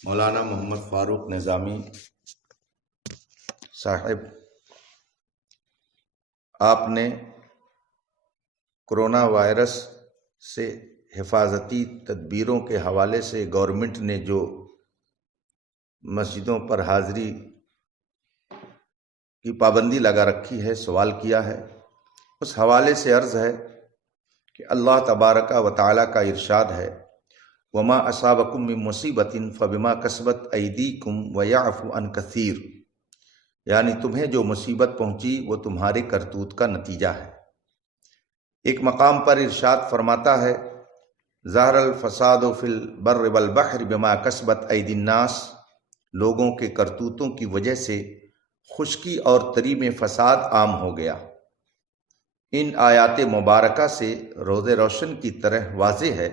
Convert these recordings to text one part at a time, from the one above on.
مولانا محمد فاروق نظامی صاحب، آپ نے کرونا وائرس سے حفاظتی تدبیروں کے حوالے سے گورنمنٹ نے جو مسجدوں پر حاضری کی پابندی لگا رکھی ہے، سوال کیا ہے۔ اس حوالے سے عرض ہے کہ اللہ تبارک و تعالیٰ کا ارشاد ہے، وما اصابکم من مصیبت فبما کسبت ایدیکم ویعفو عن کثیر، یعنی تمہیں جو مصیبت پہنچی وہ تمہارے کرتوت کا نتیجہ ہے۔ ایک مقام پر ارشاد فرماتا ہے، ظہر الفساد فی البر والبحر بما کسبت ایدی الناس، لوگوں کے کرتوتوں کی وجہ سے خشکی اور تری میں فساد عام ہو گیا۔ ان آیات مبارکہ سے روز روشن کی طرح واضح ہے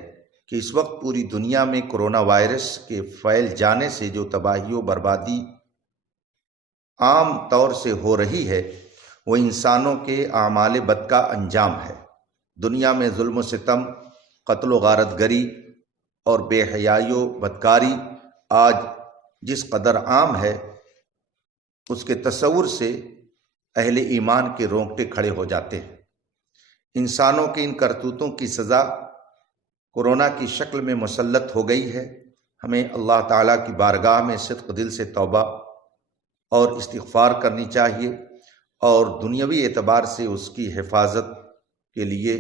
کہ اس وقت پوری دنیا میں کرونا وائرس کے پھیل جانے سے جو تباہی و بربادی عام طور سے ہو رہی ہے، وہ انسانوں کے اعمال بد کا انجام ہے۔ دنیا میں ظلم و ستم، قتل و غارت گری اور بے حیائی و بدکاری آج جس قدر عام ہے، اس کے تصور سے اہل ایمان کے رونگٹے کھڑے ہو جاتے ہیں۔ انسانوں کے ان کرتوتوں کی سزا کورونا کی شکل میں مسلط ہو گئی ہے۔ ہمیں اللہ تعالیٰ کی بارگاہ میں صدق دل سے توبہ اور استغفار کرنی چاہیے، اور دنیاوی اعتبار سے اس کی حفاظت کے لیے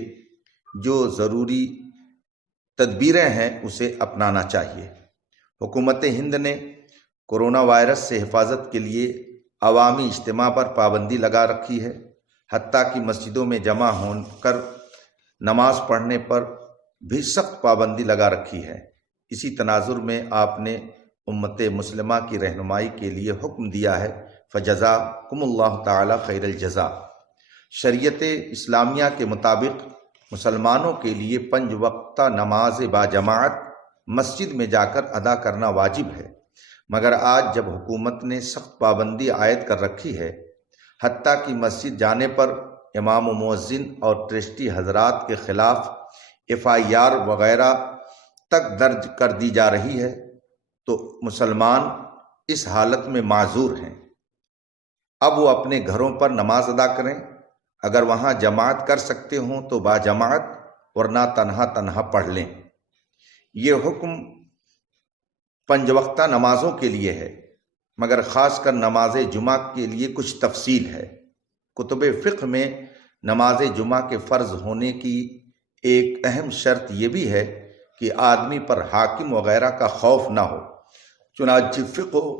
جو ضروری تدبیریں ہیں اسے اپنانا چاہیے۔ حکومت ہند نے کرونا وائرس سے حفاظت کے لیے عوامی اجتماع پر پابندی لگا رکھی ہے، حتیٰ کہ مسجدوں میں جمع ہو کر نماز پڑھنے پر بھی سخت پابندی لگا رکھی ہے۔ اسی تناظر میں آپ نے امت مسلمہ کی رہنمائی کے لیے حکم دیا ہے، فجزاکم اللہ تعالی خیر الجزا۔ شریعت اسلامیہ کے مطابق مسلمانوں کے لیے 5 وقتہ نماز باجماعت مسجد میں جا کر ادا کرنا واجب ہے، مگر آج جب حکومت نے سخت پابندی عائد کر رکھی ہے، حتیٰ کہ مسجد جانے پر امام و مؤذن اور ٹرسٹی حضرات کے خلاف FIR وغیرہ تک درج کر دی جا رہی ہے، تو مسلمان اس حالت میں معذور ہیں۔ اب وہ اپنے گھروں پر نماز ادا کریں، اگر وہاں جماعت کر سکتے ہوں تو باجماعت، ورنہ تنہا تنہا پڑھ لیں۔ یہ حکم 5 وقتہ نمازوں کے لیے ہے، مگر خاص کر نماز جمعہ کے لیے کچھ تفصیل ہے۔ کتب فقہ میں نماز جمعہ کے فرض ہونے کی ایک اہم شرط یہ بھی ہے کہ آدمی پر حاکم وغیرہ کا خوف نہ ہو۔ چنانچہ فقہ و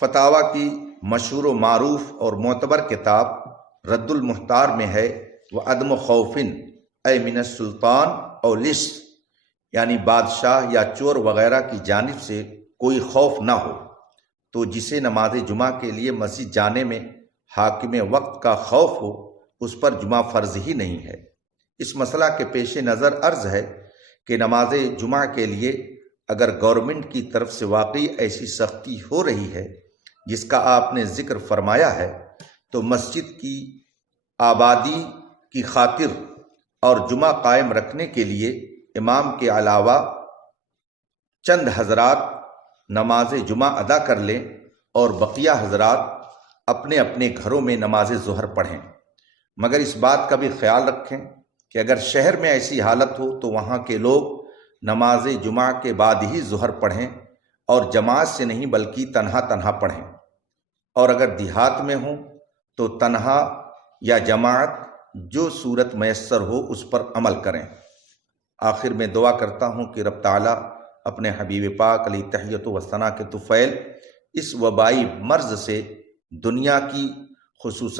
فتاویٰ کی مشہور و معروف اور معتبر کتاب رد المحتار میں ہے، وعدم خوف اے من السلطان او لص، یعنی بادشاہ یا چور وغیرہ کی جانب سے کوئی خوف نہ ہو۔ تو جسے نماز جمعہ کے لیے مسجد جانے میں حاکم وقت کا خوف ہو، اس پر جمعہ فرض ہی نہیں ہے۔ اس مسئلہ کے پیش نظر عرض ہے کہ نماز جمعہ کے لیے اگر گورنمنٹ کی طرف سے واقعی ایسی سختی ہو رہی ہے جس کا آپ نے ذکر فرمایا ہے، تو مسجد کی آبادی کی خاطر اور جمعہ قائم رکھنے کے لیے امام کے علاوہ چند حضرات نماز جمعہ ادا کر لیں، اور بقیہ حضرات اپنے اپنے گھروں میں نماز ظہر پڑھیں۔ مگر اس بات کا بھی خیال رکھیں کہ اگر شہر میں ایسی حالت ہو تو وہاں کے لوگ نماز جمعہ کے بعد ہی ظہر پڑھیں، اور جماعت سے نہیں بلکہ تنہا تنہا پڑھیں، اور اگر دیہات میں ہوں تو تنہا یا جماعت، جو صورت میسر ہو اس پر عمل کریں۔ آخر میں دعا کرتا ہوں کہ رب تعالیٰ اپنے حبیب پاک علیہ تحیت و ثنا کے طفیل اس وبائی مرض سے دنیا کی خصوصاً